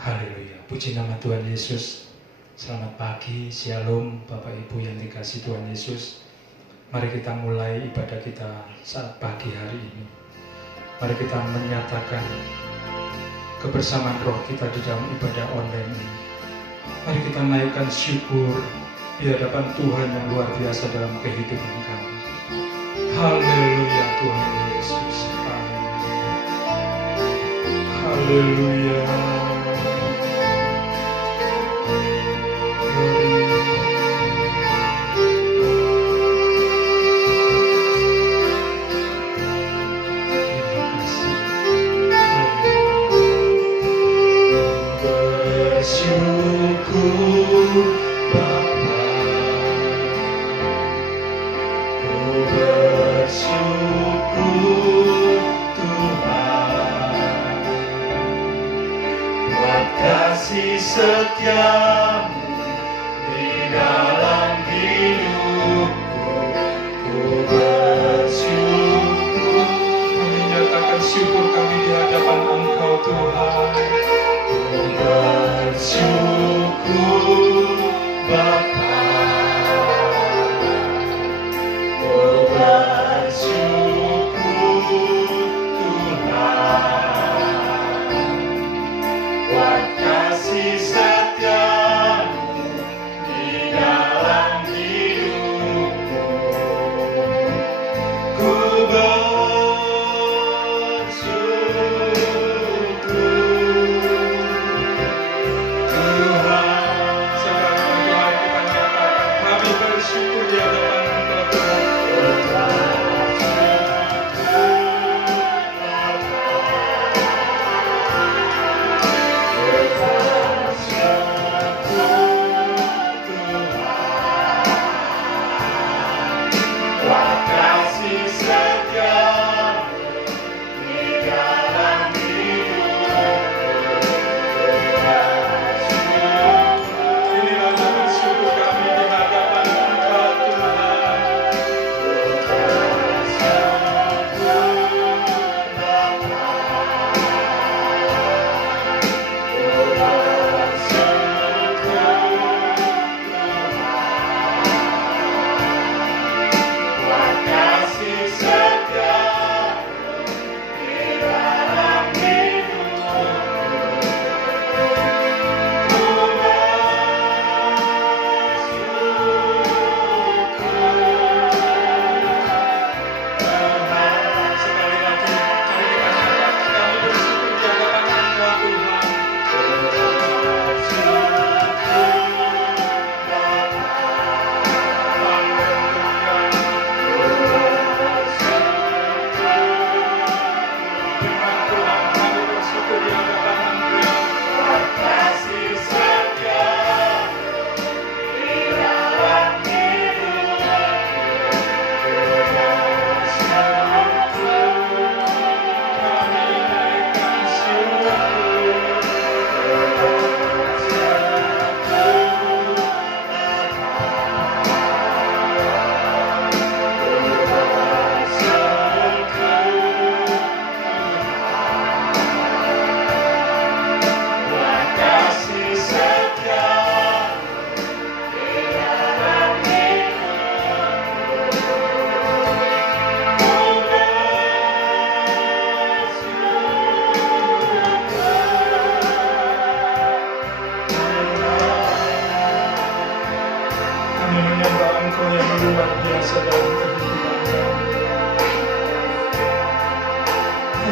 Haleluya, puji nama Tuhan Yesus. Selamat pagi, shalom Bapak Ibu yang dikasihi Tuhan Yesus. Mari kita mulai ibadah kita saat pagi hari ini. Mari kita menyatakan kebersamaan roh kita di dalam ibadah online ini. Mari kita naikkan syukur di hadapan Tuhan yang luar biasa dalam kehidupan kami. Haleluya Tuhan Yesus. Haleluya. Setiamu di dalam hidupku, ku bersyukur. Kami nyatakan syukur kami di hadapan Engkau Tuhan. Ku bersyukur Bapa, ku bersyukur Tuhan, buat kasih setiamu di dalam hidupku. Ku bersyukur Tuhan. Sekarang Tuhan kita nyatakan kami bersyukur di hadapan Engkau Tuhan.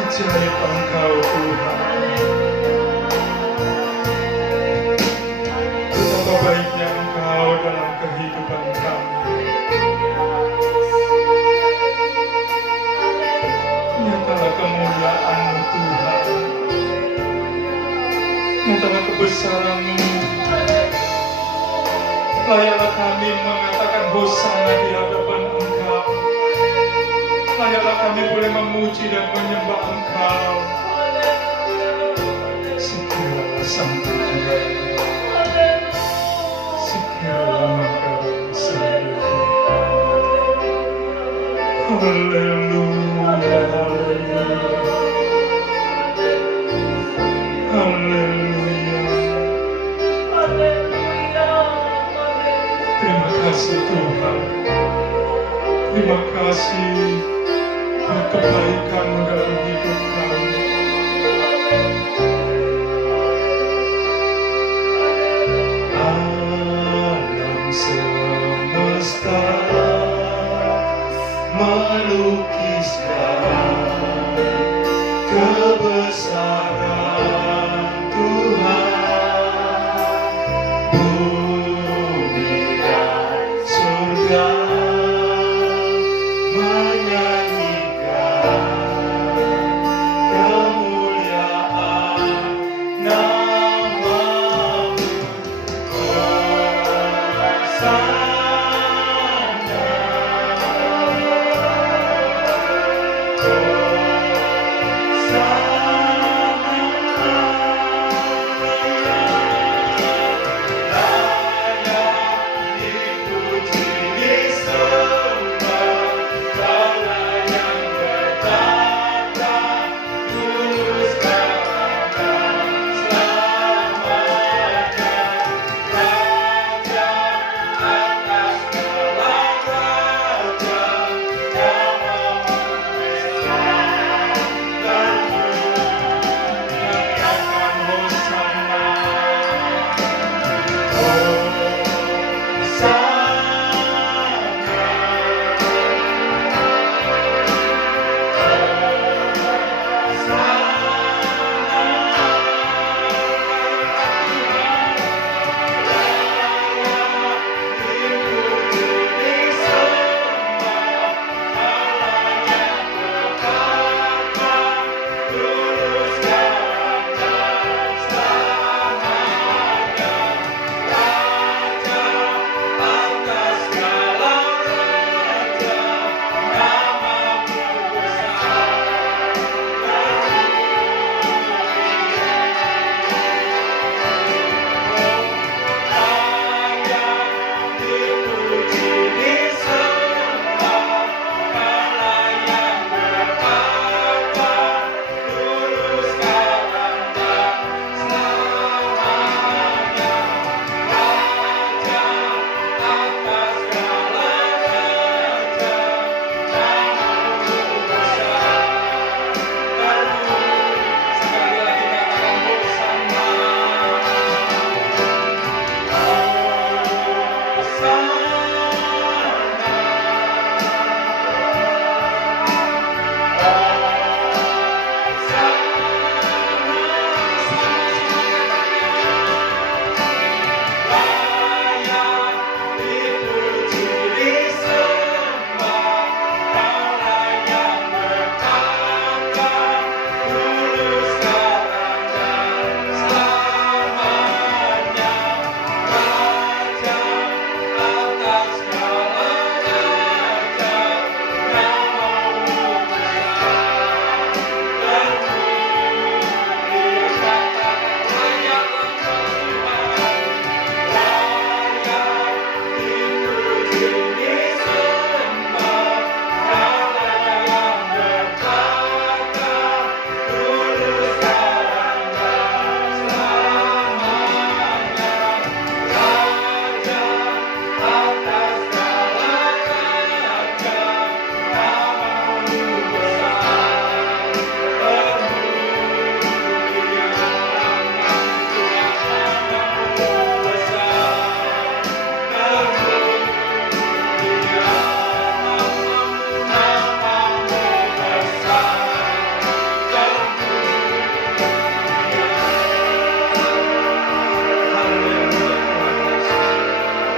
Ajaib Engkau Tuhan. Betapa baiknya Engkau dalam kehidupan kami. Nyatalah kemuliaan-Mu Tuhan. Nyatalah kebesaran-Mu. Layaklah kami mengatakan hosana di hadapan Engkau. Layaklah kami boleh memuji dan menyembah Engkau. Segala sang Tuhan, segala makanan saya. Haleluya, haleluya, haleluya. kasih Tuhan. Terima kasih buat kebaikan-Mu dalam hidup kami. Alam semesta melukiskan kebesaran Tuhan. Bumi dan surga menyanyikan kemuliaan nama-Mu.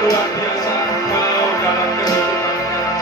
luar biasa Engkau dalam kehidupan kami.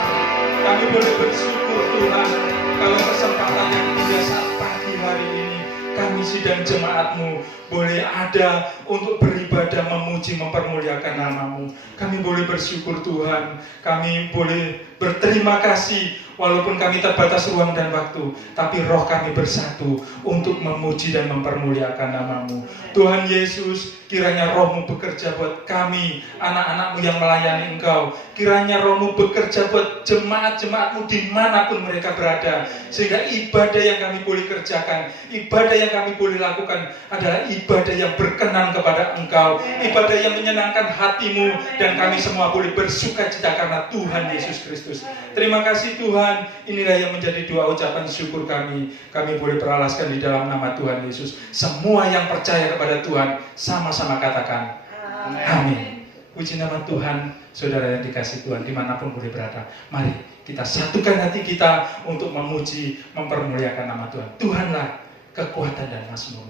Kami boleh bersyukur Tuhan kalau kesempatan yang indah saat pagi hari ini kami sidang jemaat-Mu boleh ada untuk beribadah, memuji, mempermuliakan nama-Mu. Kami boleh bersyukur Tuhan, kami boleh Berterima kasih walaupun kami terbatas ruang dan waktu, tapi roh kami bersatu untuk memuji dan mempermuliakan nama-Mu. Tuhan Yesus, kiranya roh-Mu bekerja buat kami, anak-anak-Mu yang melayani Engkau. Kiranya roh-Mu bekerja buat jemaat-jemaat-Mu dimanapun mereka berada. Sehingga ibadah yang kami boleh kerjakan, ibadah yang kami boleh lakukan adalah ibadah yang berkenan kepada Engkau. Ibadah yang menyenangkan hati-Mu, dan kami semua boleh bersuka cita karena Tuhan Yesus Kristus. Terima kasih Tuhan, inilah yang menjadi doa ucapan syukur kami. Kami boleh beralaskan di dalam nama Tuhan Yesus. Semua yang percaya kepada Tuhan, sama-sama katakan amin. Puji nama Tuhan. Saudara yang dikasih Tuhan, dimanapun boleh berada, mari kita satukan hati kita untuk memuji, mempermuliakan nama Tuhan. Tuhanlah kekuatan dan mazmur,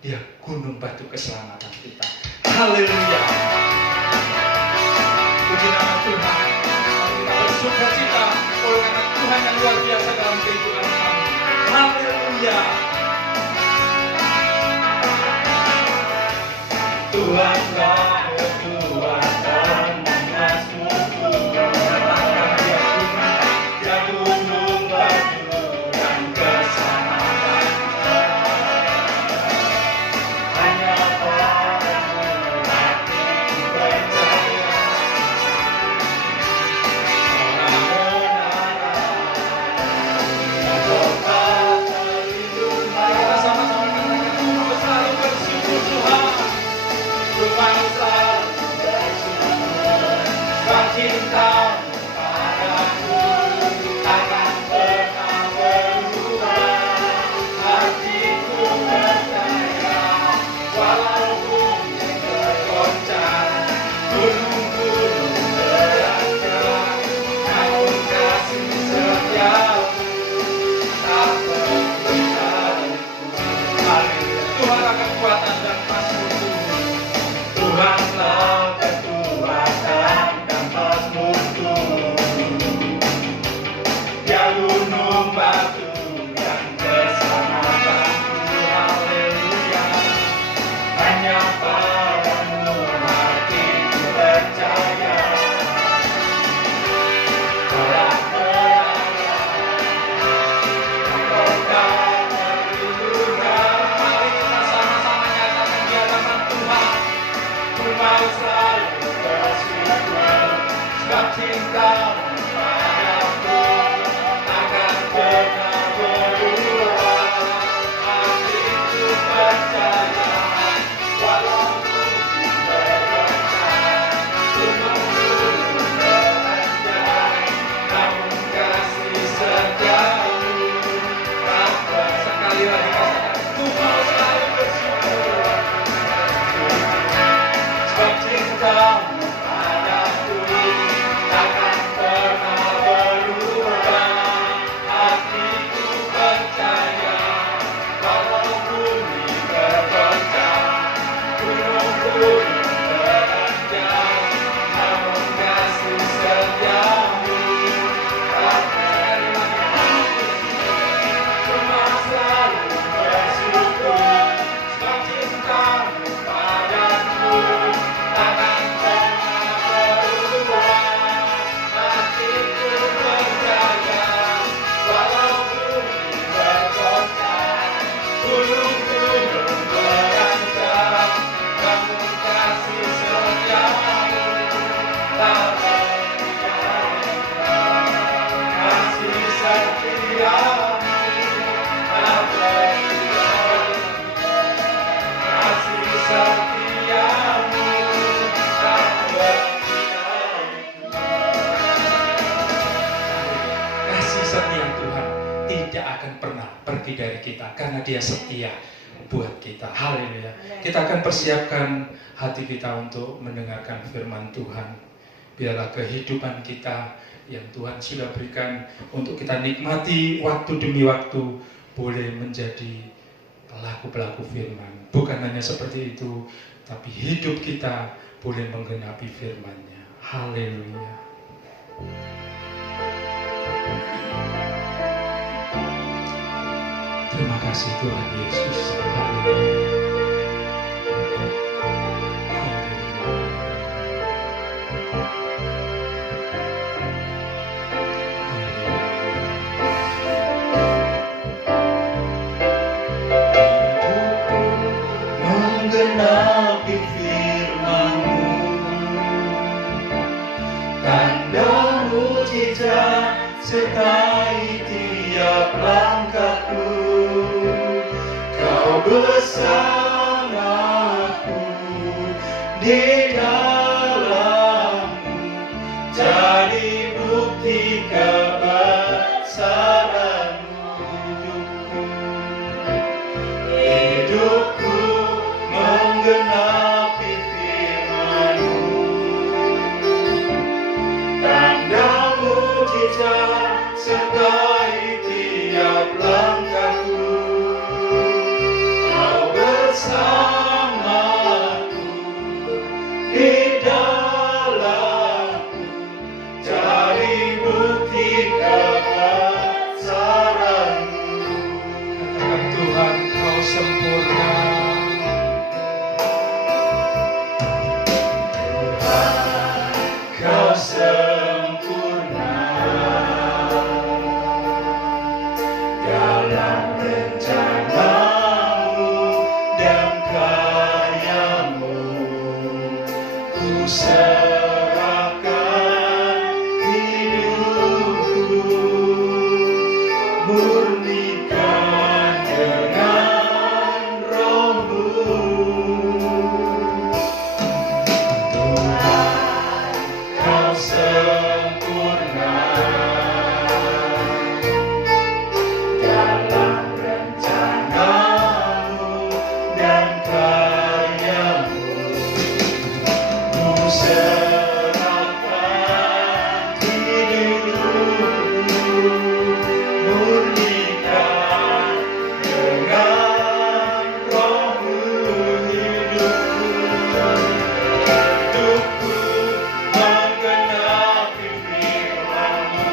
Dia gunung batu keselamatan kita. Haleluya. Puji nama Tuhan. Kita bersuka cita oleh karena Tuhan yang luar biasa dalam kehidupan kami. Haleluya. Tuhanlah kekuatan dan mazmurku, Dia gunung batu dan keselamatan. Hanya padamu hatiku percaya, Kita sama-sama katakan, Ku mau selalu bersyukur Tuhan. Tuhan selalu bersyukur, sebab cinta-Mu padaku takkan pernah berubah. Hatiku percaya, walaupun bergoncang, gunung-gunung beranjak, namun kasih setia-Mu tak pernah. Tuhanlah kekuatan dan mazmurku. Tuhanlah kekuatan dan mazmurku, Dia gunung batu dan keselamatanku. Haleluya. Hanya padamu hatiku percaya, walau berada Engkau tak terlindungan. Mari kita sama-sama nyatakan di hadapan Tuhan. Ku mau selalu bersyukur, sebab cinta-Mu padaku takkan pernah berubah. Hatiku percaya, walaupun bergoncang, gunung-gunung beranjak, namun kasih setia-Mu tak pernah. Sekali lagi katakan, ku mau selalu bersyukur. Sebab cinta-Mu padaku takkan pernah berubah. Hatiku percaya, walau bumi bergoncang, gunung-gunung beranjak, namun kasih setia-Mu tak pernah. Ku mau selalu bersyukur, sebab cinta-Mu padaku takkan pernah berubah. Hatiku percaya, walau bumi bergoncang, gunung-gunung beranjak, namun kasih setia-Mu tak pernah. Kasih setia-Mu tak pernah. Kasih setia-Mu tak pernah. Kasih setia Tuhan tidak akan pernah pergi dari kita karena Dia setia buat kita. Haleluya. Kita akan persiapkan hati kita untuk mendengarkan firman Tuhan. Biarlah kehidupan kita yang Tuhan sudah berikan untuk kita nikmati waktu demi waktu boleh menjadi pelaku-pelaku firman. Bukan hanya seperti itu, tapi hidup kita boleh menggenapi firman-Nya. Haleluya. Terima kasih Tuhan Yesus. Haleluya. Haleluya. menggenapi firman-Mu. Tanda mujizat sertai tiap langkahku. Kau bersamaku di dalam-Mu, jadi bukti kebesaran-Mu. Hidupku menggenapi firman-Mu. Tanda mujizat sertai tiap langkahku. Kau bersamaku di dalamku, jadi bukti kebesaran-Mu. Katakan Tuhan, Kau sempurna. Kau sempurna dalam rencana-Mu dan karya-Mu. Ku serahkan hidupku, murnikan dengan Roh-Mu. Kau sempurna dalam rencana-Mu dan karya-Mu. Ku serahkan hidupku, murnikan dengan Roh-Mu. Hidupku menggenapi firman-Mu.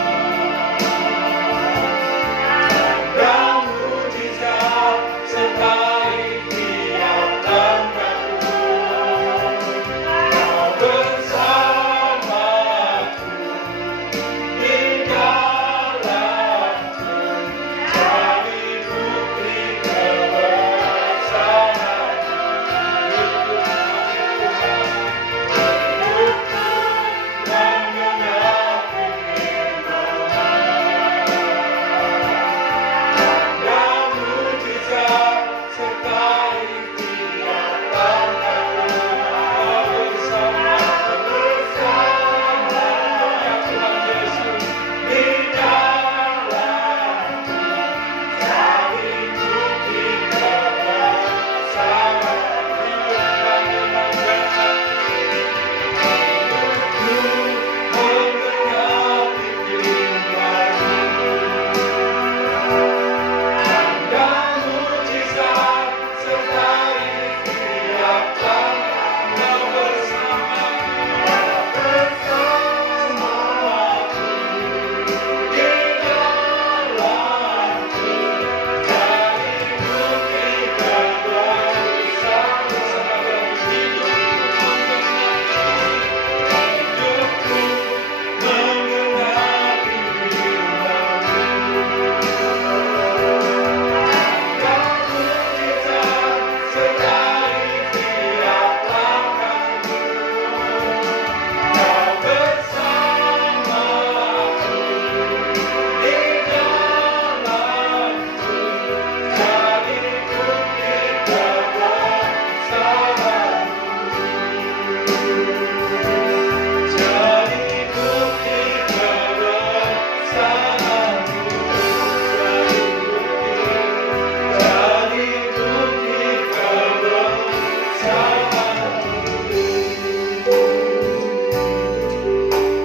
Tanda mujizat sertai tiap langkahku. Kau bersamaku di dalamku, jadi bukti kebesaran-Mu.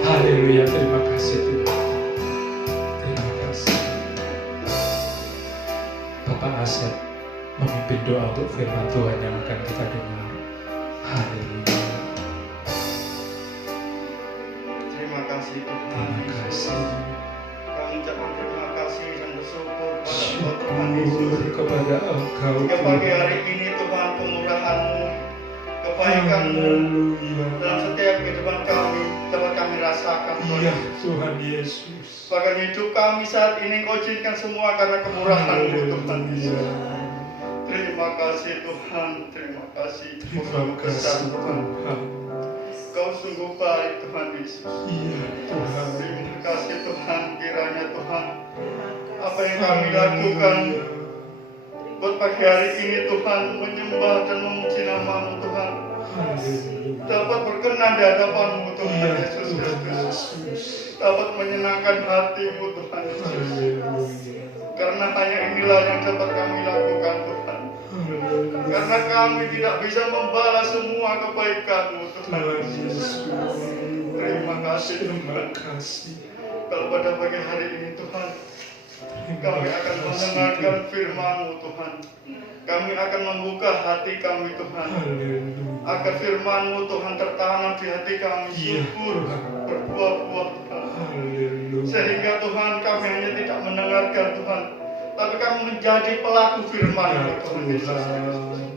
Haleluya, terima kasih Tuhan. Terima kasih. Bapak Asep memimpin doa untuk firman Tuhan yang akan kita dengar. Haleluya. Terima kasih Tuhan Terima kasih. Kami ucapkan terima kasih dan bersyukur kepada Tuhan Syukur Yesus. kepada Engkau Hingga pagi Tuhan. hari ini Tuhan, kemurahan-Mu, kebaikan-Mu Haleluya. dalam setiap kehidupan kami dapat kami rasakan Tuhan. Iya Tuhan Yesus. Bahkan hidup kami saat ini Kau izinkan semua karena kemurahan-Mu Tuhan Yesus. Haleluya. Terima kasih Tuhan, terima kasih. Kau Terima sungguh besar kasih Tuhan. Tuhan. Kau sungguh baik Tuhan Yesus. Iya Tuhan. Terima kasih Tuhan, kiranya Tuhan apa yang kami lakukan buat pagi hari ini Tuhan, menyembah dan memuji nama-Mu Tuhan, Haleluya. dapat berkenan di hadapan-Mu Tuhan Iya Yesus Tuhan Kristus, Yesus. dapat menyenangkan hati-Mu Tuhan Yesus. Haleluya. Karena hanya inilah yang dapat kami lakukan Tuhan. Haleluya. Karena kami tidak bisa membalas semua kebaikan-Mu Tuhan Tuhan Yesus. Yesus. Terima kasih Terima Tuhan. kasih. Kalau pada pagi hari ini Tuhan, kami akan mendengarkan firman-Mu Tuhan. Kami akan membuka hati kami Tuhan, Haleluya. agar firman-Mu Tuhan tertanam di hati kami, Iya, subur, Tuhan. berbuah-buah Tuhan. Haleluya. Sehingga Tuhan kami hanya tidak mendengarkan Tuhan, tapi kami menjadi pelaku firman-Mu Ya Tuhan Yesus Kristus. Tuhan.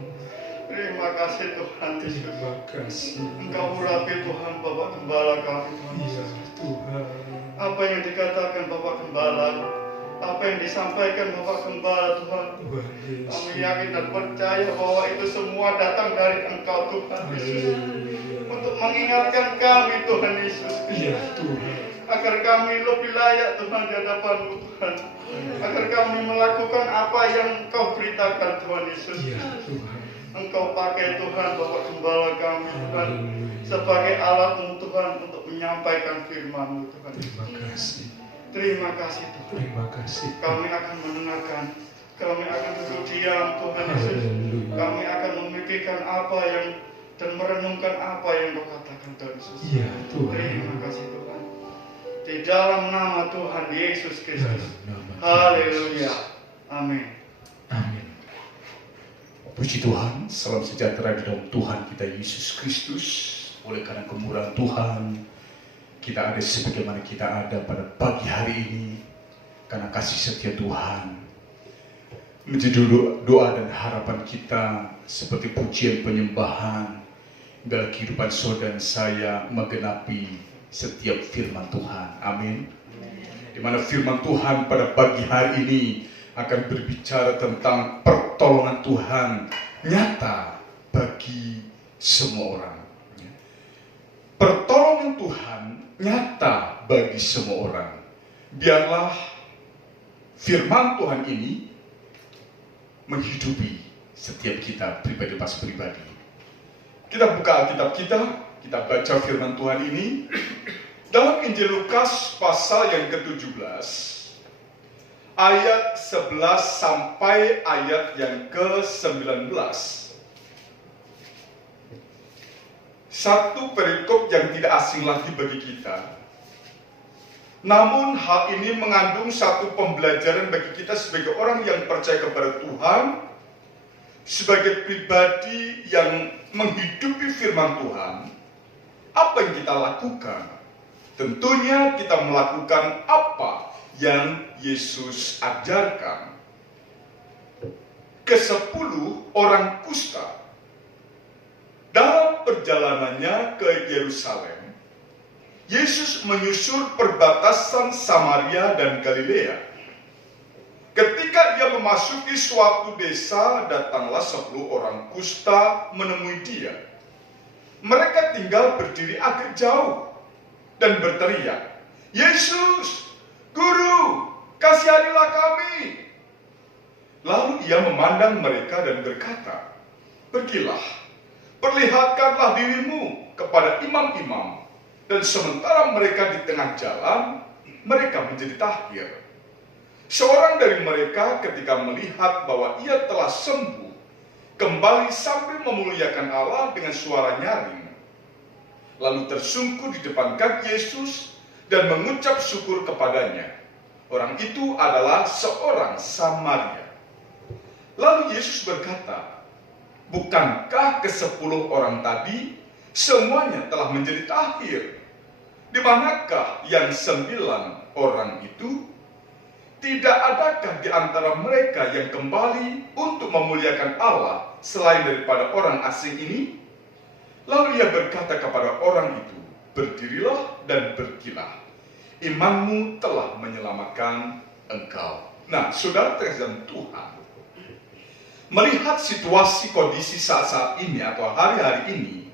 Terima kasih Tuhan Yesus. Terima kasih. Engkau urapi Tuhan Bapak Gembala kami Tuhan Iya Yesus. Tuhan. Apa yang dikatakan Bapak Gembala, apa yang disampaikan Bapak Gembala Tuhan, Tuhan Yesus. kami yakin dan percaya bahwa itu semua datang dari Engkau Tuhan Yesus. Haleluya. Untuk mengingatkan kami Tuhan Yesus Iya Kristus, Tuhan. agar kami lebih layak Tuhan di hadapan-Mu Tuhan, agar kami melakukan apa yang Engkau beritakan Tuhan Yesus. Iya Tuhan. Engkau pakai Tuhan Bapak Gembala kami Tuhan Haleluya. sebagai alat-Mu Tuhan untuk menyampaikan firman-Mu Tuhan. Terima kasih. Terima kasih Tuhan. Terima kasih. Kami akan mendengarkan, kami akan duduk diam Tuhan Yesus. Haleluya. Kami akan memikirkan apa yang dan merenungkan apa yang Kau katakan Tuhan Yesus. Iya Tuhan. Terima kasih Tuhan. Di dalam nama Tuhan Yesus Kristus. Dalam nama Tuhan Haleluya. Yesus. Amin. Amin. Puji Tuhan, salam sejahtera di dalam Tuhan kita Yesus Kristus. Oleh karena kemurahan Tuhan, kita ada sebagaimana kita ada pada pagi hari ini. Karena kasih setia Tuhan, menjadi doa dan harapan kita seperti pujian penyembahan dalam kehidupan saudara dan saya menggenapi setiap firman Tuhan. Amin. Di mana firman Tuhan pada pagi hari ini akan berbicara tentang pertolongan Tuhan nyata bagi semua orang. Pertolongan Tuhan nyata bagi semua orang. Biarlah firman Tuhan ini menghidupi setiap kita pribadi pas pribadi. Kita buka Alkitab kita baca firman Tuhan ini dalam Injil Lukas pasal yang ke-17. Ayat 11 sampai ayat yang ke-19. Satu perikop yang tidak asing lagi bagi kita. Namun hal ini mengandung satu pembelajaran bagi kita sebagai orang yang percaya kepada Tuhan, sebagai pribadi yang menghidupi firman Tuhan. Apa yang kita lakukan? Tentunya kita melakukan apa yang Yesus ajarkan. Ke-10 orang kusta dalam perjalanannya ke Yerusalem, Yesus menyusur perbatasan Samaria dan Galilea. Ketika ia memasuki suatu desa, datanglah 10 orang kusta menemui dia. Mereka tinggal berdiri agak jauh dan berteriak, "Yesus, Guru, kasihanilah kami." Lalu ia memandang mereka dan berkata, "Pergilah, perlihatkanlah dirimu kepada imam-imam." Dan sementara mereka di tengah jalan, mereka menjadi tahir. Seorang dari mereka ketika melihat bahwa ia telah sembuh, kembali sambil memuliakan Allah dengan suara nyaring. Lalu tersungkur di depan kaki Yesus dan mengucap syukur kepadanya. Orang itu adalah seorang Samaria. Lalu Yesus berkata, "Bukankah ke-10 orang tadi semuanya telah menjadi tahir? Di manakah yang 9 orang itu? Tidak adakah di antara mereka yang kembali untuk memuliakan Allah selain daripada orang asing ini?" Lalu ia berkata kepada orang itu, "Berdirilah dan pergilah. Imanmu telah menyelamatkan engkau." Nah, saudara terkasih Tuhan, melihat situasi kondisi saat-saat ini atau hari-hari ini,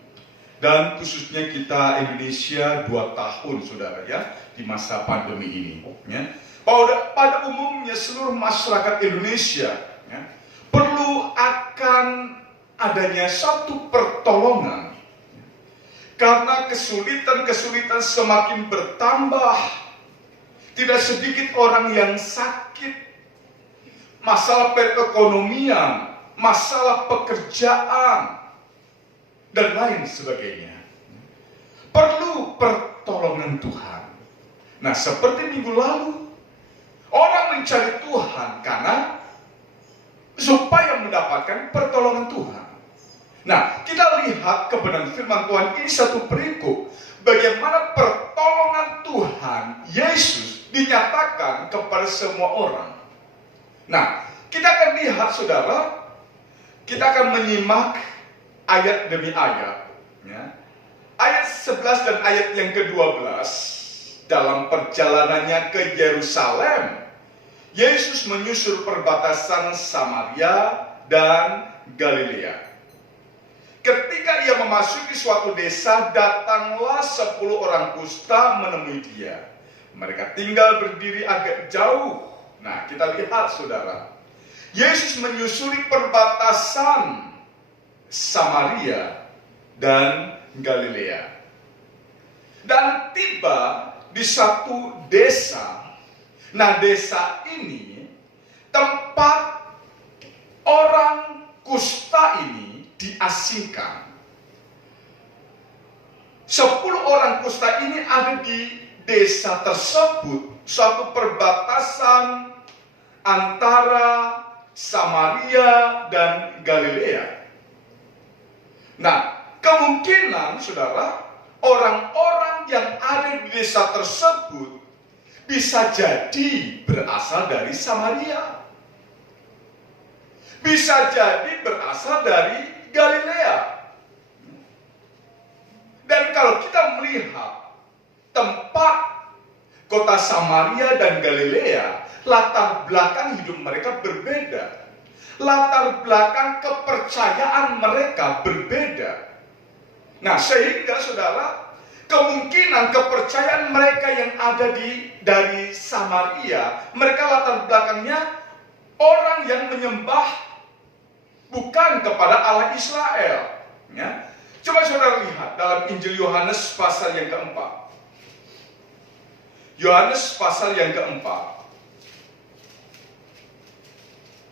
dan khususnya kita Indonesia 2 tahun saudara ya, di masa pandemi ini ya. Pada umumnya seluruh masyarakat Indonesia ya, perlu akan adanya satu pertolongan. Karena kesulitan-kesulitan semakin bertambah. Tidak sedikit orang yang sakit. Masalah perekonomian, masalah pekerjaan, dan lain sebagainya. Perlu pertolongan Tuhan. Nah, seperti minggu lalu, orang mencari Tuhan karena supaya mendapatkan pertolongan Tuhan. Nah, kita lihat kebenaran firman Tuhan ini satu perikop bagaimana pertolongan Tuhan Yesus dinyatakan kepada semua orang. Nah, kita akan lihat saudara, kita akan menyimak ayat demi ayat ya. Ayat 11 dan ayat yang ke-12 dalam perjalanannya ke Yerusalem, Yesus menyusur perbatasan Samaria dan Galilea. Ketika ia memasuki suatu desa, datanglah 10 orang kusta menemui dia. Mereka tinggal berdiri agak jauh. Nah, kita lihat saudara, Yesus menyusuri perbatasan Samaria dan Galilea. Dan tiba di satu desa. Nah, desa ini tempat orang kusta ini diasingkan. 10 orang kusta ini ada di desa tersebut, suatu perbatasan antara Samaria dan Galilea. Nah, kemungkinan saudara, orang-orang yang ada di desa tersebut bisa jadi berasal dari Samaria. Bisa jadi berasal dari Galilea. Dan kalau kita melihat tempat kota Samaria dan Galilea, latar belakang hidup mereka berbeda. Latar belakang kepercayaan mereka berbeda. Nah, sehingga saudara, kemungkinan kepercayaan mereka yang ada dari Samaria, mereka latar belakangnya orang yang menyembah bukan kepada Allah Israel. Ya. Coba saudara lihat dalam Injil Yohanes pasal yang keempat. Yohanes pasal yang keempat.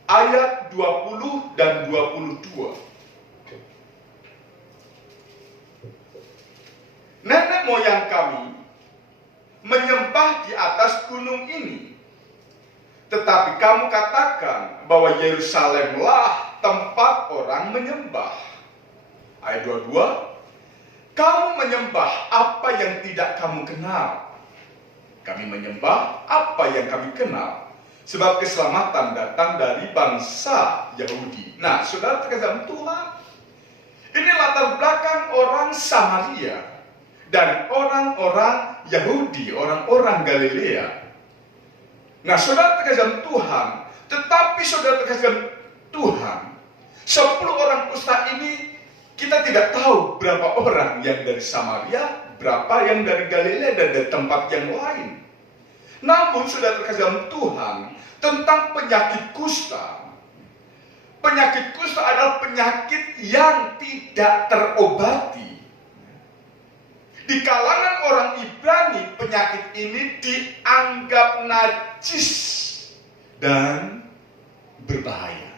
Ayat 20 dan 22. Nenek moyang kami menyembah di atas gunung ini. Tetapi kamu katakan bahwa Yerusalemlah tempat orang menyembah. Ayat 22. Kamu menyembah apa yang tidak kamu kenal. Kami menyembah apa yang kami kenal. Sebab keselamatan datang dari bangsa Yahudi. Nah, saudara terkasih Tuhan, ini latar belakang orang Samaria dan orang-orang Yahudi, orang-orang Galilea. Nah, saudara terkasih Tuhan, tetapi saudara terkasih Tuhan, 10 orang kusta ini kita tidak tahu berapa orang yang dari Samaria, berapa yang dari Galilea dan dari tempat yang lain. Namun saudara terkasih Tuhan, tentang penyakit kusta. Penyakit kusta adalah penyakit yang tidak terobati. Di kalangan orang Ibrani, penyakit ini dianggap najis dan berbahaya.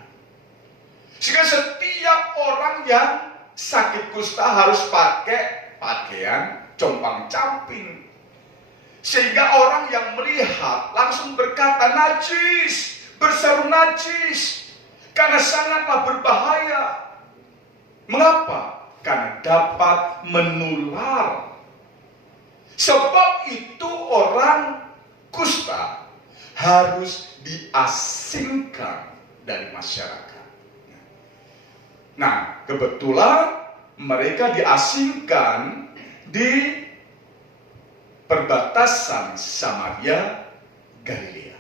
Sehingga setiap orang yang sakit kusta harus pakai pakaian compang-camping. Sehingga orang yang melihat langsung berkata najis, berseru najis, karena sangatlah berbahaya. Mengapa? Karena dapat menular. Sebab itu orang kusta harus diasingkan dari masyarakat. Nah, kebetulan mereka diasingkan di perbatasan Samaria, Galilea.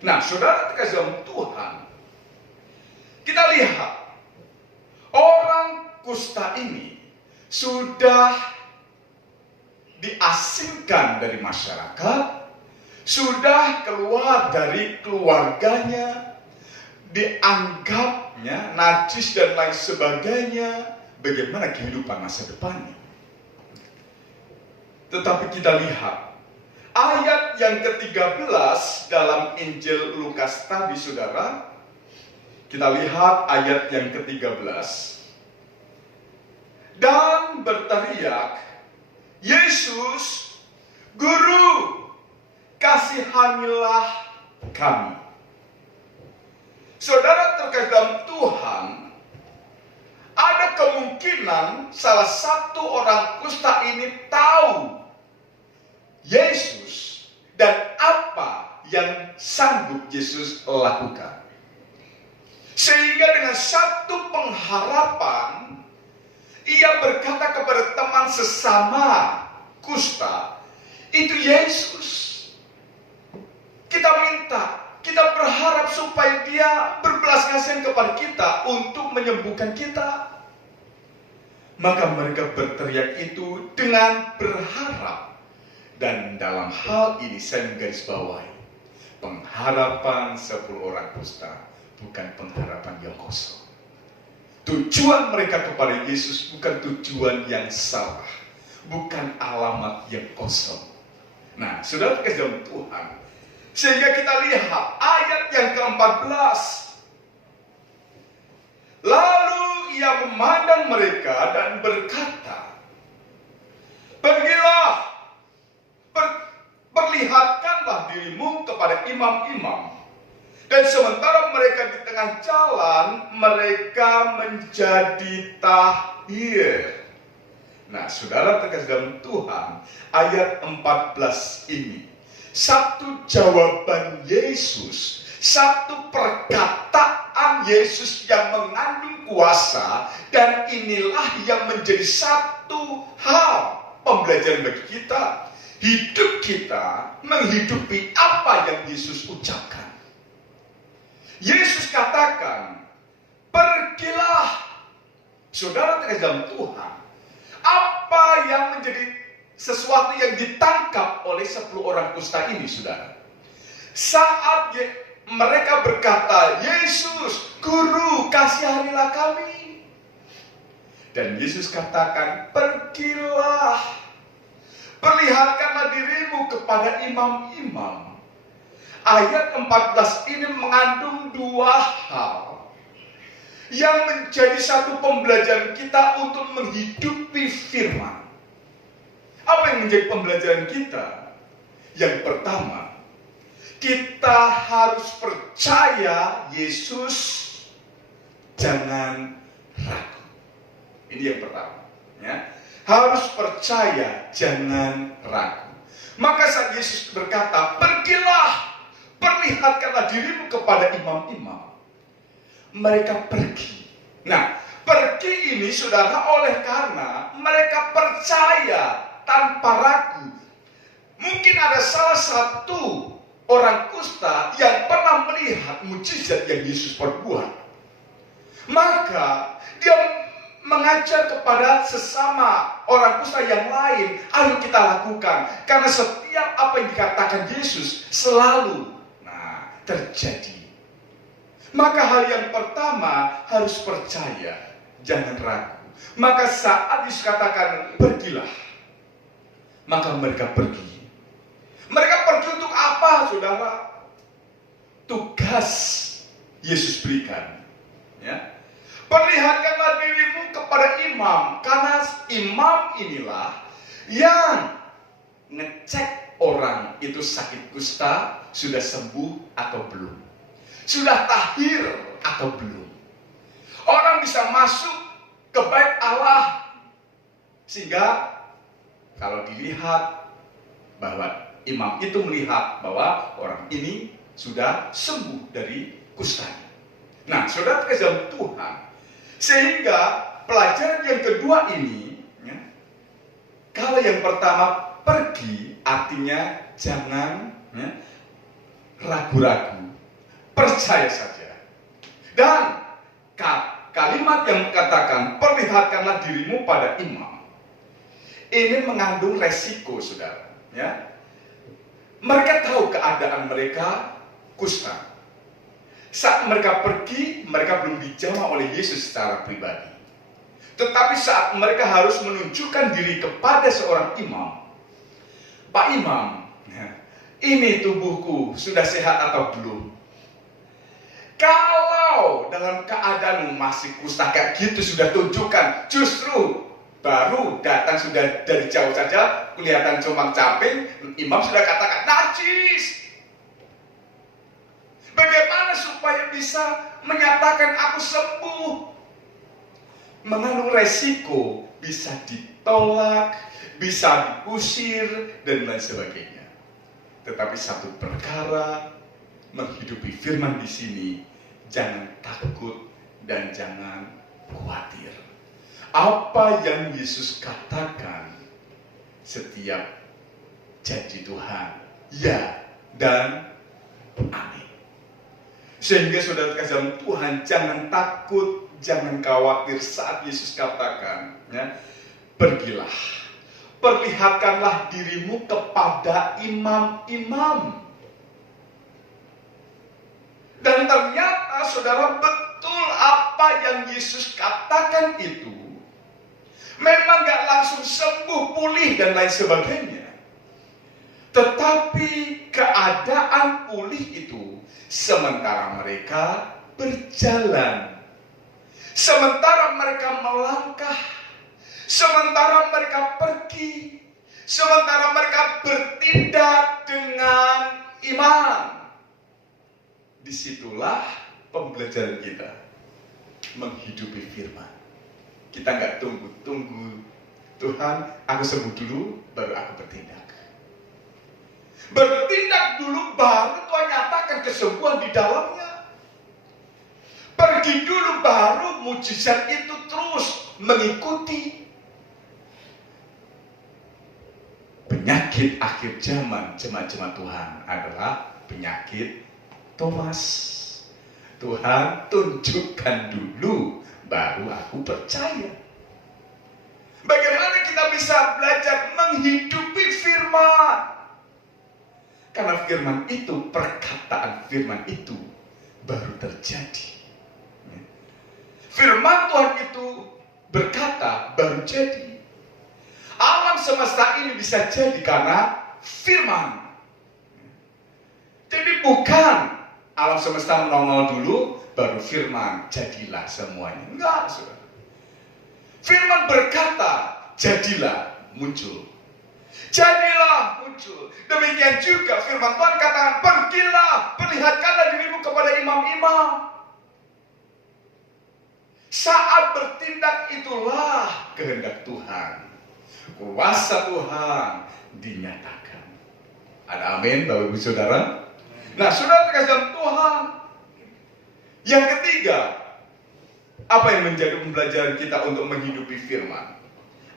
Nah, saudara terkasih Tuhan, kita lihat orang kusta ini sudah diasingkan dari masyarakat, sudah keluar dari keluarganya, dianggapnya najis dan lain sebagainya. Bagaimana kehidupan masa depannya? Tetapi kita lihat ayat yang ke-13 dalam Injil Lukas tadi, saudara. Kita lihat ayat yang ke-13. Dan berteriak, Yesus, Guru, kasihanilah kami. Saudara terkasih dalam Tuhan, ada kemungkinan salah satu orang kusta ini tahu Yesus dan apa yang sanggup Yesus lakukan. Sehingga dengan satu pengharapan, ia berkata kepada teman sesama kusta, itu Yesus. Kita minta, kita berharap supaya dia berbelas kasihan kepada kita untuk menyembuhkan kita. Maka mereka berteriak itu dengan berharap. Dan dalam hal ini saya menggarisbawahi, pengharapan 10 orang kusta bukan pengharapan yang kosong. Tujuan mereka kepada Yesus bukan tujuan yang salah, bukan alamat yang kosong. Nah, saudara terkasih dalam Tuhan, sehingga kita lihat ayat yang ke-14. Lalu ia memandang mereka dan berkata, pergilah, perlihatkanlah dirimu kepada imam-imam. Dan sementara mereka di tengah jalan, mereka menjadi tahir. Nah, saudara terkasih dalam Tuhan, ayat 14 ini, satu jawaban Yesus, satu perkataan Yesus yang mengandung kuasa, dan inilah yang menjadi satu hal pembelajaran bagi kita. Hidup kita menghidupi apa yang Yesus ucapkan. Yesus katakan, pergilah. Saudara terkasih dalam Tuhan, apa yang menjadi sesuatu yang ditangkap oleh 10 orang kusta ini, saudara? Saat mereka berkata, Yesus, Guru, kasihanilah kami. Dan Yesus katakan, pergilah, perlihatkanlah dirimu kepada imam-imam. Ayat 14 ini mengandung 2 hal yang menjadi satu pembelajaran kita untuk menghidupi firman. Apa yang menjadi pembelajaran kita? Yang pertama, kita harus percaya Yesus, jangan ragu. Ini yang pertama, ya. Harus percaya, jangan ragu. Maka saat Yesus berkata, pergilah, perlihatkanlah dirimu kepada imam-imam. Mereka pergi. Nah, pergi ini, saudara, oleh karena mereka percaya tanpa ragu. Mungkin ada salah satu orang kusta yang pernah melihat mujizat yang Yesus perbuat. Maka dia mengajar kepada sesama orang kusta yang lain, ayo kita lakukan. Karena setiap apa yang dikatakan Yesus selalu terjadi. Maka hal yang pertama harus percaya, jangan ragu. Maka saat Yesus katakan pergilah, maka mereka pergi. Mereka pergi untuk apa, saudara? Tugas Yesus berikan, ya. Perlihatkanlah dirimu kepada imam, karena imam inilah yang ngecek orang itu sakit kusta sudah sembuh atau belum, sudah tahir atau belum. Orang bisa masuk ke bait Allah sehingga kalau dilihat bahwa imam itu melihat bahwa orang ini sudah sembuh dari kustanya. Nah, saudara terkasih dalam Tuhan, sehingga pelajaran yang kedua ini, ya, kalau yang pertama pergi, artinya jangan ragu-ragu, percaya saja. Dan kalimat yang mengatakan perlihatkanlah dirimu pada imam, ini mengandung resiko, saudara. Ya, mereka tahu keadaan mereka kusta. Saat mereka pergi, mereka belum dijamah oleh Yesus secara pribadi. Tetapi saat mereka harus menunjukkan diri kepada seorang imam, Pak Imam, ini tubuhku sudah sehat atau belum? Kalau dalam keadaanmu masih kusta kayak gitu, sudah tunjukkan. Justru baru datang sudah dari jauh saja, kelihatan compang-camping, imam sudah katakan najis. Bagaimana supaya bisa menyatakan aku sembuh? Mengandung resiko, bisa ditolak, bisa diusir, dan lain sebagainya. Tetapi satu perkara, menghidupi firman di sini, jangan takut dan jangan khawatir. Apa yang Yesus katakan, setiap janji Tuhan, ya dan amin. Sehingga saudara kasih Tuhan, jangan takut, jangan khawatir saat Yesus katakan, ya, pergilah, perlihatkanlah dirimu kepada imam-imam. Dan ternyata saudara, betul apa yang Yesus katakan itu memang gak langsung sembuh, pulih, dan lain sebagainya. Tetapi keadaan pulih itu sementara mereka berjalan, sementara mereka melangkah, sementara mereka pergi, sementara mereka bertindak dengan iman. Disitulah pembelajaran kita menghidupi firman. Kita nggak tunggu Tuhan, aku sembuh dulu, baru aku bertindak. Bertindak dulu, baru Tuhan nyatakan kesembuhan di dalamnya. Pergi dulu, baru mujizat itu terus mengikuti. Penyakit akhir zaman jemaat-jemaat Tuhan adalah penyakit Thomas. Tuhan, tunjukkan dulu, baru aku percaya. Bagaimana kita bisa belajar menghidupi firman? Karena firman itu, perkataan firman itu baru terjadi. Firman Tuhan itu berkata, baru jadi. Alam semesta ini bisa jadi karena firman. Jadi bukan alam semesta menongol dulu, baru firman, jadilah semuanya. Enggak, saudara. Firman berkata, jadilah, muncul. Jadilah, muncul. Demikian juga firman Tuhan katakan, pergilah, perlihatkanlah dirimu kepada imam-imam. Saat bertindak itulah kehendak Tuhan. Kuasa Tuhan dinyatakan. Ada amin, Bapak Ibu Saudara? Nah, saudara terkasih Tuhan, yang ketiga, apa yang menjadi pembelajaran kita untuk menghidupi firman?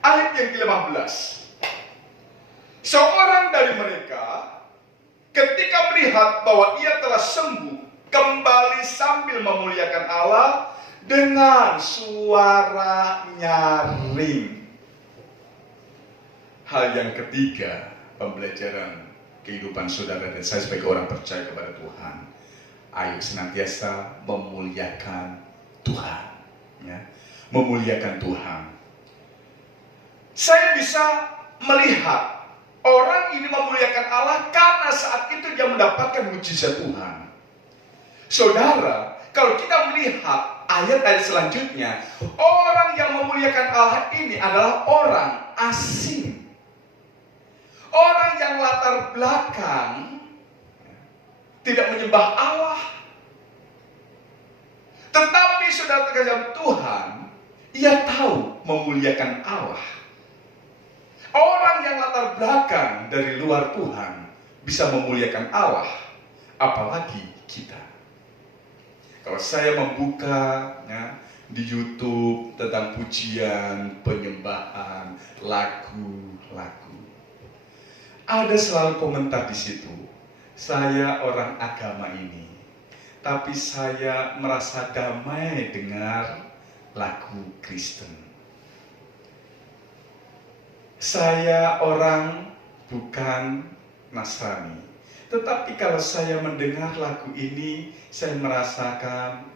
Ayat yang ke-15. Seorang dari mereka, ketika melihat bahwa ia telah sembuh, kembali sambil memuliakan Allah dengan suara nyaring. Hal yang ketiga, pembelajaran kehidupan saudara dan saya sebagai orang percaya kepada Tuhan, ayo senantiasa memuliakan Tuhan, ya. Memuliakan Tuhan. Saya bisa melihat orang ini memuliakan Allah karena saat itu dia mendapatkan mujizat Tuhan. Saudara, kalau kita melihat ayat-ayat selanjutnya, orang yang memuliakan Allah ini adalah orang asing. Orang yang latar belakang tidak menyembah Allah. Tetapi saudara terkasih Tuhan, ia tahu memuliakan Allah. Orang yang latar belakang dari luar Tuhan bisa memuliakan Allah, apalagi kita. Kalau saya membuka di YouTube tentang pujian, penyembahan, lagu-lagu, ada selalu komentar di situ. Saya orang agama ini, tapi saya merasa damai dengar lagu Kristen. Saya orang bukan Nasrani, tetapi kalau saya mendengar lagu ini, saya merasakan,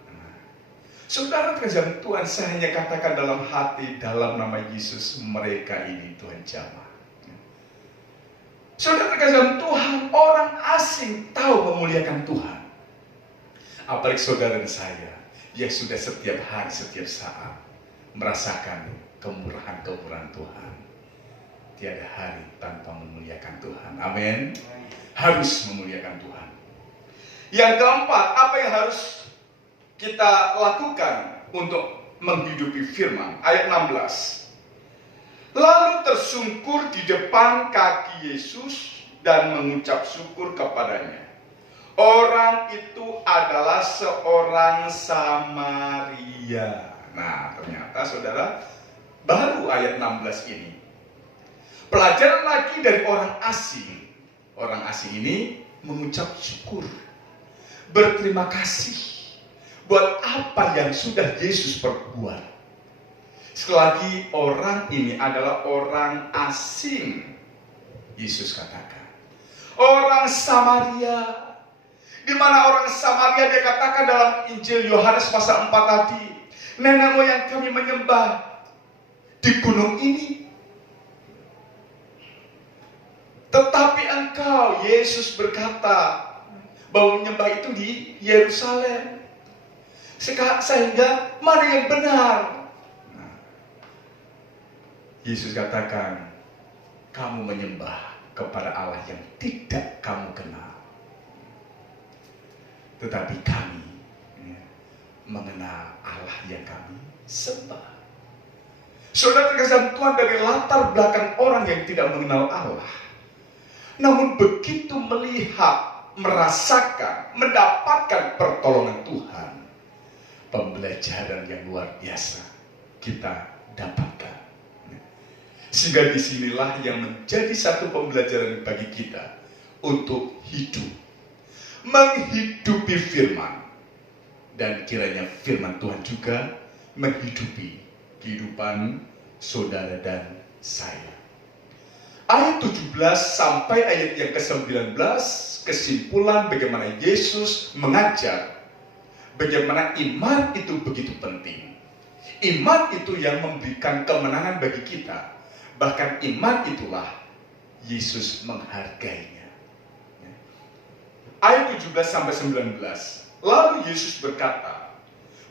saudara terkasih Tuhan, saya hanya katakan dalam hati, dalam nama Yesus, mereka ini Tuhan jamah. Saudara terkasih Tuhan, orang asing tahu memuliakan Tuhan. Apalagi saudara dan saya, yang sudah setiap hari, setiap saat merasakan kemurahan-kemurahan Tuhan. Tiada hari tanpa memuliakan Tuhan. Amin. Harus memuliakan Tuhan. Yang keempat, apa yang harus kita lakukan untuk menghidupi firman? Ayat 16. Lalu tersungkur di depan kaki Yesus dan mengucap syukur kepadanya. Orang itu adalah seorang Samaria. Nah, ternyata saudara, baru ayat 16 ini pelajaran lagi dari orang asing. Orang asing ini mengucap syukur, berterima kasih buat apa yang sudah Yesus perbuat. Sekali lagi, orang ini adalah orang asing. Yesus katakan, orang Samaria. Di mana orang Samaria, dia katakan dalam Injil Yohanes pasal 4 tadi, nenek moyang kami menyembah di gunung ini. Tetapi engkau, Yesus berkata, bahwa menyembah itu di Yerusalem. Sehingga mana yang benar? Nah, Yesus katakan, kamu menyembah kepada Allah yang tidak kamu kenal. Tetapi kami mengenal Allah yang kami sembah. Saudara terkasih Tuhan, dari latar belakang orang yang tidak mengenal Allah, namun begitu melihat, merasakan, mendapatkan pertolongan Tuhan, pembelajaran yang luar biasa kita dapatkan. Sehingga disinilah yang menjadi satu pembelajaran bagi kita untuk hidup, menghidupi firman, dan kiranya firman Tuhan juga menghidupi kehidupan saudara dan saya. Ayat 17 sampai ayat yang ke-19, kesimpulan bagaimana Yesus mengajar bagaimana iman itu begitu penting. Iman itu yang memberikan kemenangan bagi kita. Bahkan iman itulah Yesus menghargainya. Ayat 17 sampai 19. Lalu Yesus berkata,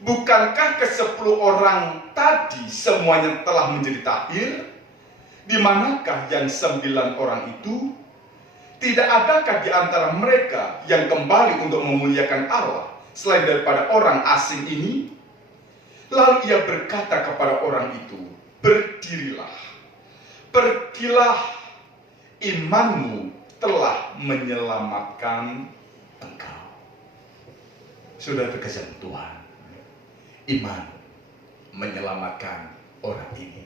bukankah ke-10 orang tadi semuanya telah menjadi tahir? Di manakah yang 9 orang itu? Tidak adakah di antara mereka yang kembali untuk memuliakan Allah selain daripada orang asing ini? Lalu ia berkata kepada orang itu, berdirilah, pergilah, imanmu telah menyelamatkan engkau. Sudah terkesan Tuhan, iman menyelamatkan orang ini.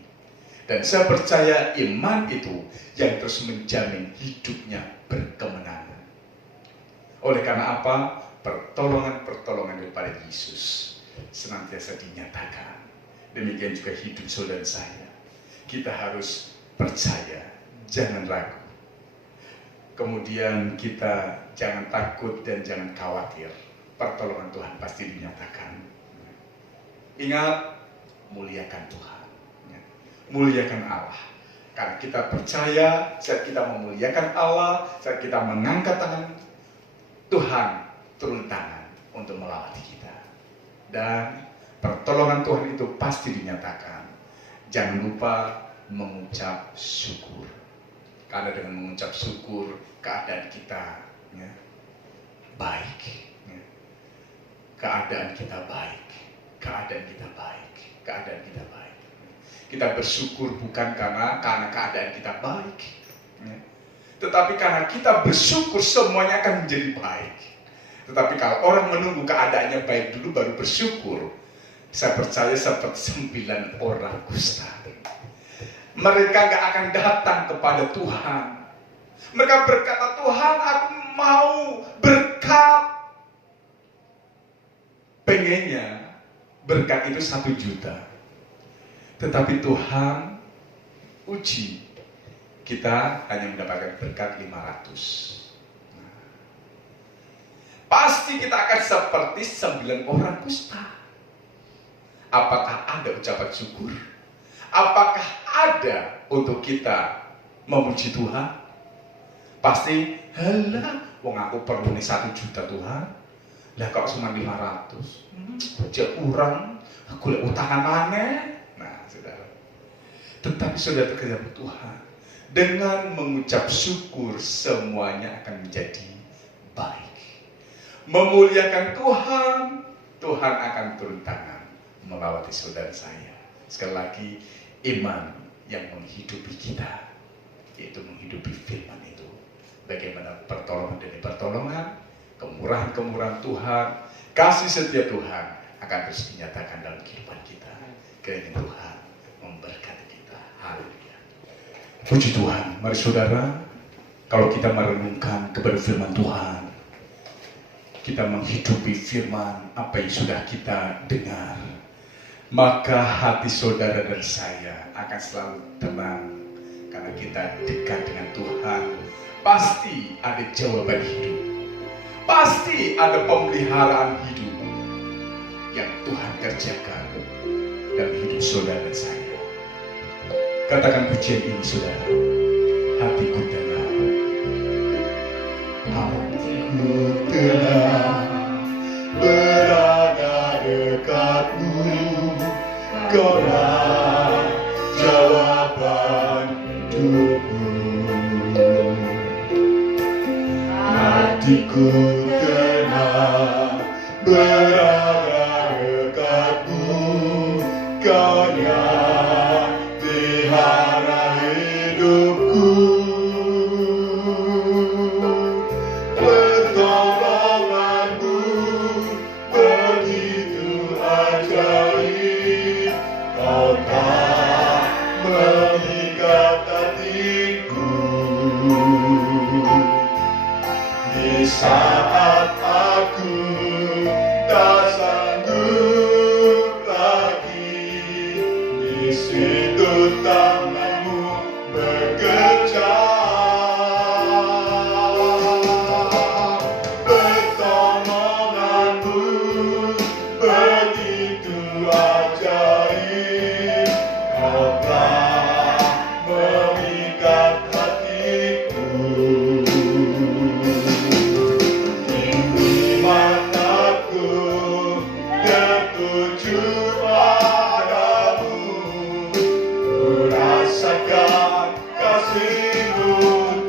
Dan saya percaya iman itu yang terus menjamin hidupnya berkemenangan. Oleh karena apa? Pertolongan-pertolongan daripada Yesus senantiasa dinyatakan. Demikian juga hidup saudara saya. Kita harus percaya, jangan ragu. Kemudian kita jangan takut dan jangan khawatir. Pertolongan Tuhan pasti dinyatakan. Ingat, muliakan Tuhan. Muliakan Allah. Karena kita percaya, saat kita memuliakan Allah, saat kita mengangkat tangan, Tuhan turun tangan untuk melawati kita. Dan pertolongan Tuhan itu pasti dinyatakan. Jangan lupa mengucap syukur. Karena dengan mengucap syukur, keadaan kita baik. Keadaan kita baik. Keadaan kita baik. Keadaan kita baik. Kita bersyukur bukan karena keadaan kita baik, tetapi karena kita bersyukur semuanya akan menjadi baik. Tetapi kalau orang menunggu keadaannya baik dulu baru bersyukur, saya percaya seperti 9 orang kusta. Mereka gak akan datang kepada Tuhan. Mereka berkata, Tuhan, aku mau berkat. pengennya berkat itu 1 juta. Tetapi Tuhan uji, kita hanya mendapatkan berkat 500. Pasti kita akan seperti 9 orang kusta. Apakah ada ucapan syukur? Apakah ada untuk kita memuji Tuhan? Pasti, halah, wong aku perlu nih 1 juta Tuhan. Lah kok cuma 500? Aja kurang, aku lihat utangan mana? Nah, saudara. Tetapi saudara kerja Tuhan, dengan mengucap syukur semuanya akan menjadi baik. Memuliakan Tuhan, Tuhan akan turun tangan melawati saudara saya. Sekali lagi, iman yang menghidupi kita, yaitu menghidupi firman itu. Bagaimana pertolongan demi pertolongan, kemurahan-kemurahan Tuhan, kasih setia Tuhan akan terus dinyatakan dalam kehidupan kita. Kiranya Tuhan memberkati kita. Haleluya. Puji Tuhan. Mari saudara, kalau kita merenungkan kepada firman Tuhan, kita menghidupi firman apa yang sudah kita dengar, maka hati saudara dan saya akan selalu tenang. Karena kita dekat dengan Tuhan, pasti ada jawaban hidup, pasti ada pemeliharaan hidup yang Tuhan kerjakan dalam hidup saudara dan saya. Katakan pujian ini saudara, hatiku tenang, hatiku tenang, berada dekatmu, Kaulah jawaban hidupku. Hatiku tenang, berada dekatmu, Kau yang pelihara hidupku. Pertolonganmu begitu ajaib, Kau tak mengikat hatiku. Di saat aku tak sanggup lagi, di situ tanganmu bekerja. Pertolonganmu begitu ajaib, Kau telah mengikat hatiku. Kini mataku tertuju padamu, ku rasakan kasih-Mu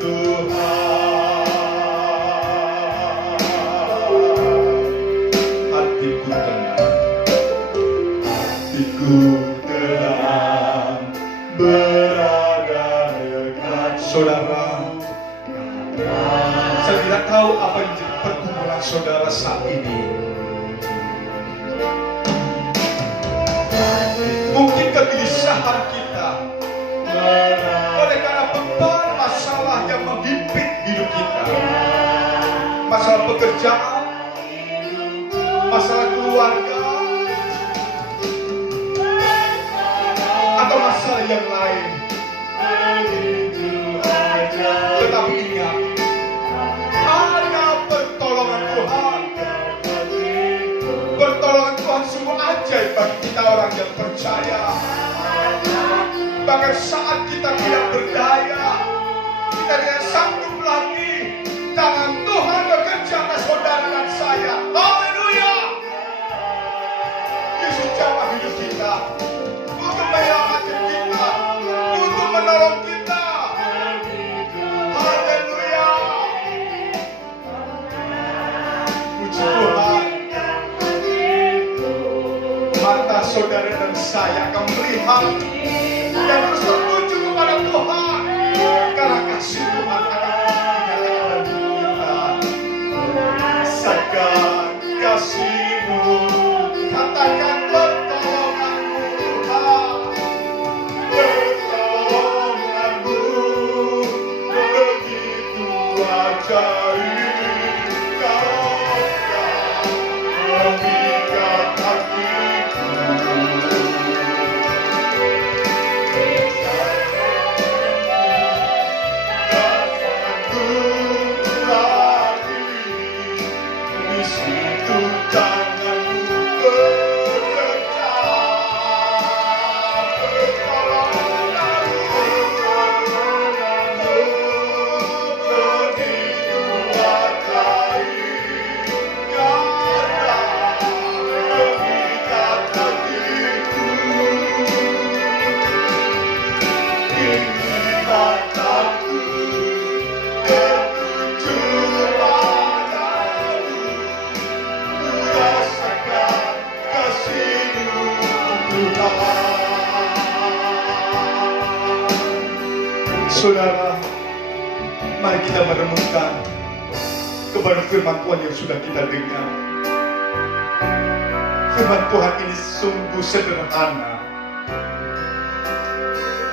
Tuhan. Hatiku tenang, hatiku tenang, berada dekat saudara. Saya tidak tahu apa yang menjadi pergumulan saudara saat ini. Mungkin kegelisahan kita oleh karena beban masalah yang menghimpit hidup kita. Masalah pekerjaan, masalah keluarga, atau masalah yang lain. Tetapi ingat, ada pertolongan Tuhan. Pertolongan Tuhan sungguh ajaib bagi kita orang yang percaya. Bahkan saat kita tidak berdaya, kita tidak sanggup lagi, tangan Tuhan bekerja atas saudara dan saya. Haleluya! Yesus jamah hidup kita untuk menyelamatkan kita, untuk menolong kita. Haleluya! Puji Tuhan. Mata saudara dan saya akan melihat dan terus tertuju kepada Tuhan, karena kasih Tuhan akan dinyatakan kita. Rasakan kasih-Mu, katakan pertolongan-Mu Tuhan, pertolongan-Mu Saudara, mari kita merenungkan kepada firman Tuhan yang sudah kita dengar. Firman Tuhan ini sungguh sederhana,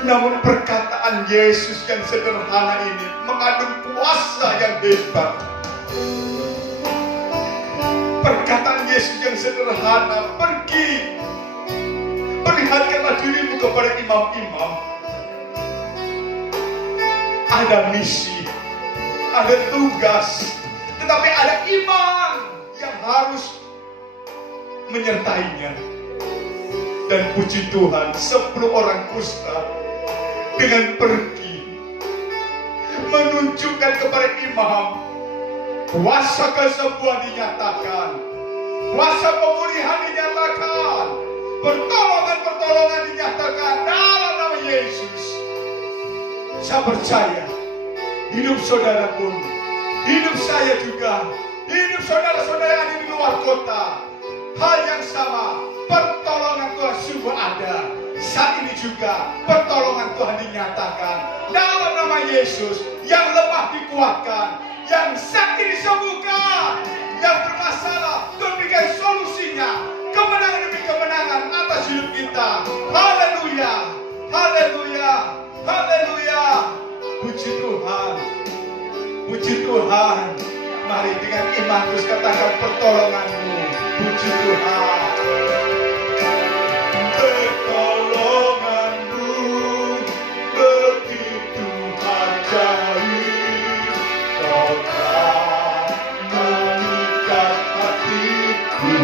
namun perkataan Yesus yang sederhana ini mengandung kuasa yang hebat. Perkataan Yesus yang sederhana, pergi, perlihatkanlah dirimu kepada imam-imam. Ada misi, ada tugas, tetapi ada iman yang harus menyertainya. Dan puji Tuhan, 10 orang kusta dengan pergi menunjukkan kepada imam, kuasa kesembuhan dinyatakan, kuasa pemulihan dinyatakan, pertolongan dinyatakan dalam nama Yesus. Saya percaya hidup saudara pun, hidup saya juga, hidup saudara-saudara yang ada di luar kota, hal yang sama. Pertolongan Tuhan sungguh ada. Saat ini juga pertolongan Tuhan dinyatakan dalam nama Yesus. Yang lemah dikuatkan, yang sakit disembuhkan, yang bermasalah Tuhan berikan solusinya, kemenangan demi kemenangan atas hidup kita. Haleluya, haleluya, haleluya. Puji Tuhan, puji Tuhan. Mari dengan iman terus katakan pertolonganmu. Puji Tuhan. Pertolonganmu begitu ajaib, kau telah mengikat hatiku.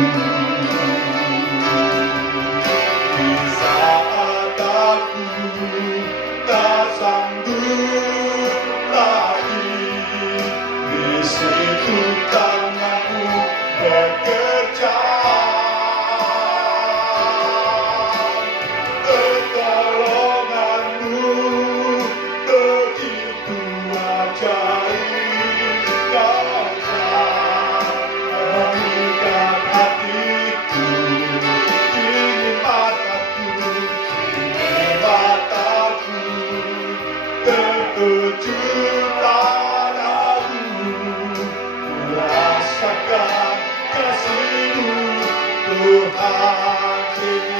Di saat aku tak sanggup lagi, di situ tanganmu bekerja. Pertolonganmu begitu ajaib, kau telah mengikat hatiku. Kini mataku tertuju padamu, rasakan kasih-Mu Tuhan. Kini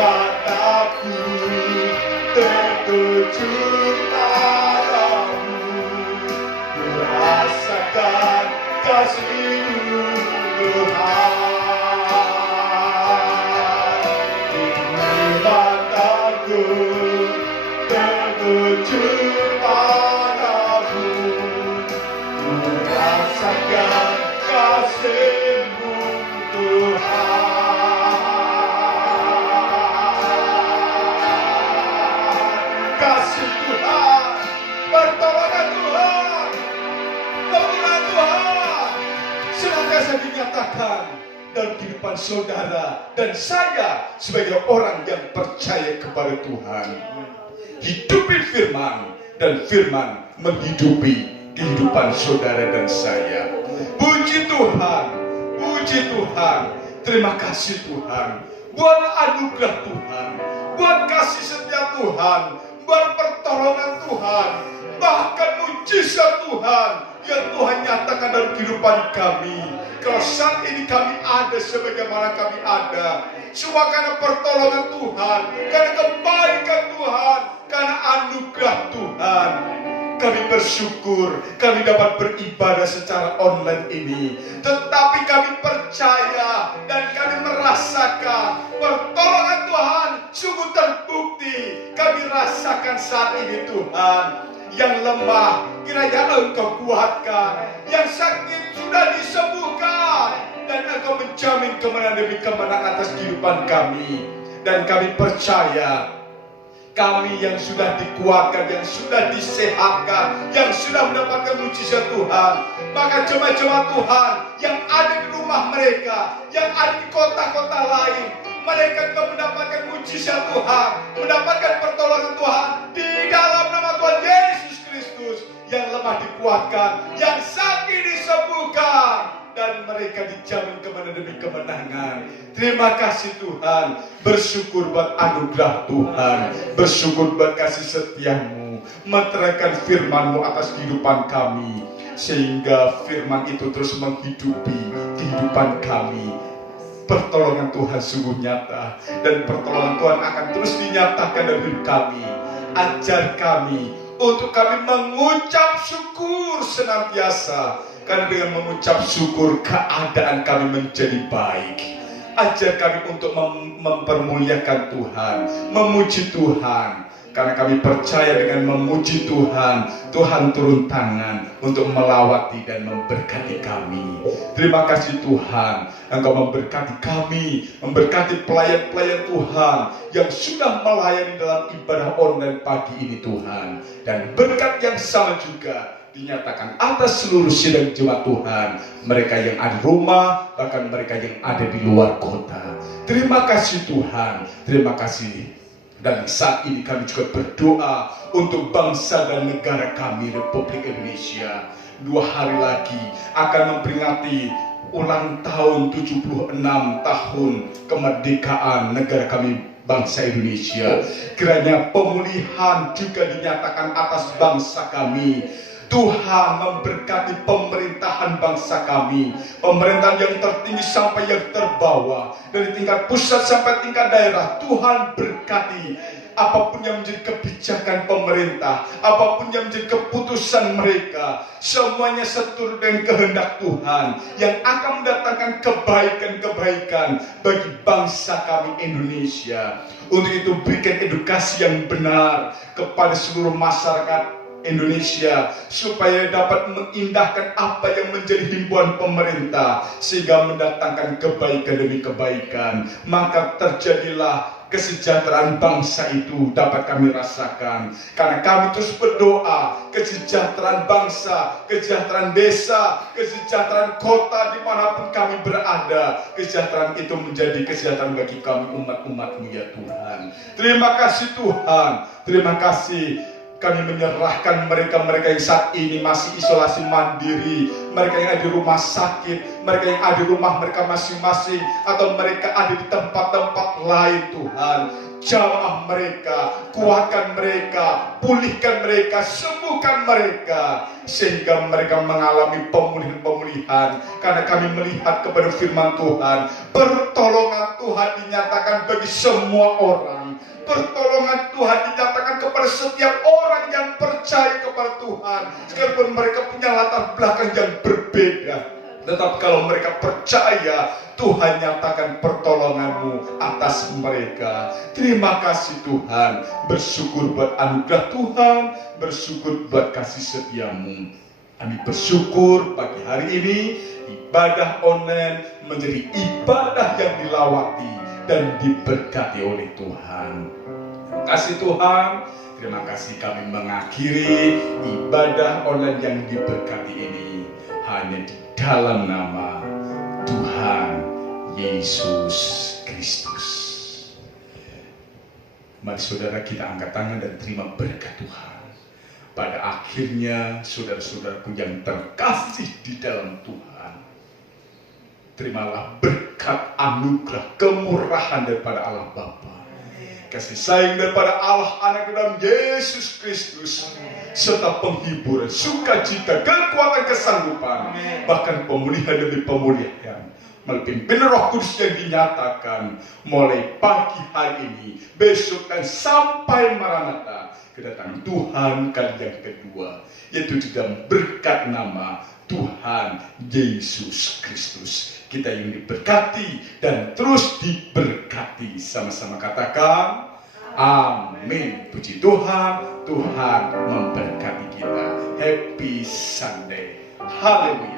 mataku tertuju padamu, rasakan kasih-Mu Tuhan. Kini mataku tertuju padamu, rasakan kasih-Mu Tuhan. Kasih Tuhan, pertolongan Tuhan, kemuliaan Tuhan senantiasa dinyatakan dalam kehidupan saudara dan saya sebagai orang yang percaya kepada Tuhan. Hidupi firman, dan firman menghidupi kehidupan saudara dan saya. Puji Tuhan, puji Tuhan. Terima kasih Tuhan buat anugerah Tuhan, buat kasih setia Tuhan, buat pertolongan Tuhan, bahkan mujizat Tuhan yang Tuhan nyatakan dalam kehidupan kami. Kalau saat ini kami ada sebagaimana kami ada, semua karena pertolongan Tuhan, karena kebaikan Tuhan, karena anugerah Tuhan. Kami bersyukur kami dapat beribadah secara online ini, tetapi kami percaya dan kami merasakan pertolongan Tuhan sungguh terbukti. Kami rasakan saat ini Tuhan, yang lemah kiranya Engkau kuatkan, yang sakit sudah disembuhkan, dan Engkau menjamin kemenangan demi kemenangan atas kehidupan kami. Dan kami percaya kami yang sudah dikuatkan, yang sudah disehatkan, yang sudah mendapatkan mujizat Tuhan, maka jemaat-jemaat Tuhan yang ada di rumah mereka, yang ada di kota-kota lain, mereka juga mendapatkan mujizat Tuhan, mendapatkan pertolongan Tuhan di dalam nama Tuhan Yesus Kristus. Yang lemah dikuatkan, yang sakit disembuhkan, dan mereka dijamin kemenangan demi kemenangan. Terima kasih Tuhan, bersyukur buat anugerah Tuhan, bersyukur buat kasih setia-Mu, meteraikan firman-Mu atas kehidupan kami, sehingga firman itu terus menghidupi kehidupan kami. Pertolongan Tuhan sungguh nyata, dan pertolongan Tuhan akan terus dinyatakan dalam hidup kami. Ajar kami untuk kami mengucap syukur senantiasa, karena dengan mengucap syukur keadaan kami menjadi baik. Ajar kami untuk mempermuliakan Tuhan, memuji Tuhan, karena kami percaya dengan memuji Tuhan, Tuhan turun tangan untuk melawati dan memberkati kami. Terima kasih Tuhan, Engkau memberkati kami, memberkati pelayan-pelayan Tuhan yang sudah melayani dalam ibadah online pagi ini Tuhan. Dan berkat yang sama juga dinyatakan atas seluruh sidang jemaat Tuhan, mereka yang ada di rumah, bahkan mereka yang ada di luar kota. Terima kasih Tuhan, terima kasih. Dan saat ini kami juga berdoa untuk bangsa dan negara kami, Republik Indonesia. 2 hari lagi akan memperingati ulang tahun 76 tahun kemerdekaan negara kami, bangsa Indonesia. Kiranya pemulihan juga dinyatakan atas bangsa kami. Tuhan memberkati pemerintahan bangsa kami, pemerintahan yang tertinggi sampai yang terbawah, dari tingkat pusat sampai tingkat daerah. Tuhan berkati apapun yang menjadi kebijakan pemerintah, apapun yang menjadi keputusan mereka, semuanya seturut dengan kehendak Tuhan yang akan mendatangkan kebaikan-kebaikan bagi bangsa kami Indonesia. Untuk itu berikan edukasi yang benar kepada seluruh masyarakat Indonesia, supaya dapat mengindahkan apa yang menjadi himbauan pemerintah, sehingga mendatangkan kebaikan demi kebaikan. Maka terjadilah kesejahteraan bangsa itu dapat kami rasakan, karena kami terus berdoa kesejahteraan bangsa, kesejahteraan desa, kesejahteraan kota dimanapun kami berada. Kesejahteraan itu menjadi kesejahteraan bagi kami umat-umat-Mu ya Tuhan. Terima kasih Tuhan, terima kasih. Kami menyerahkan mereka-mereka yang saat ini masih isolasi mandiri, mereka yang ada di rumah sakit, mereka yang ada di rumah mereka masing-masing, atau mereka ada di tempat-tempat lain Tuhan. Jamah mereka, kuatkan mereka, pulihkan mereka, sembuhkan mereka, sehingga mereka mengalami pemulihan-pemulihan. Karena kami melihat kepada firman Tuhan, pertolongan Tuhan dinyatakan bagi semua orang. Pertolongan Tuhan dinyatakan kepada setiap orang yang percaya kepada Tuhan, sekalipun mereka punya latar belakang yang berbeda. Tetapi kalau mereka percaya, Tuhan nyatakan pertolongan-Mu atas mereka. Terima kasih Tuhan, bersyukur buat anugerah Tuhan, bersyukur buat kasih setia-Mu. Kami bersyukur pagi hari ini ibadah online menjadi ibadah yang dilawati dan diberkati oleh Tuhan. Terima kasih Tuhan, terima kasih kami mengakhiri ibadah online yang diberkati ini hanya di dalam nama Tuhan Yesus Kristus. Mari saudara kita angkat tangan dan terima berkat Tuhan. Pada akhirnya saudara-saudaraku yang terkasih di dalam Tuhan, terimalah berkat anugerah kemurahan daripada Allah Bapa, kasih sayang daripada Allah Anak dalam Yesus Kristus, serta penghiburan, sukacita, kekuatan, kesanggupan, bahkan pemulihan demi pemulihan melalui pimpinan Roh Kudus yang dinyatakan mulai pagi hari ini, besok dan sampai Maranatha, kedatangan Tuhan kali yang kedua, yaitu di dalam berkat nama Tuhan Yesus Kristus. Kita yang diberkati dan terus diberkati. Sama-sama katakan amin. Puji Tuhan, Tuhan memberkati kita. Happy Sunday. Haleluya.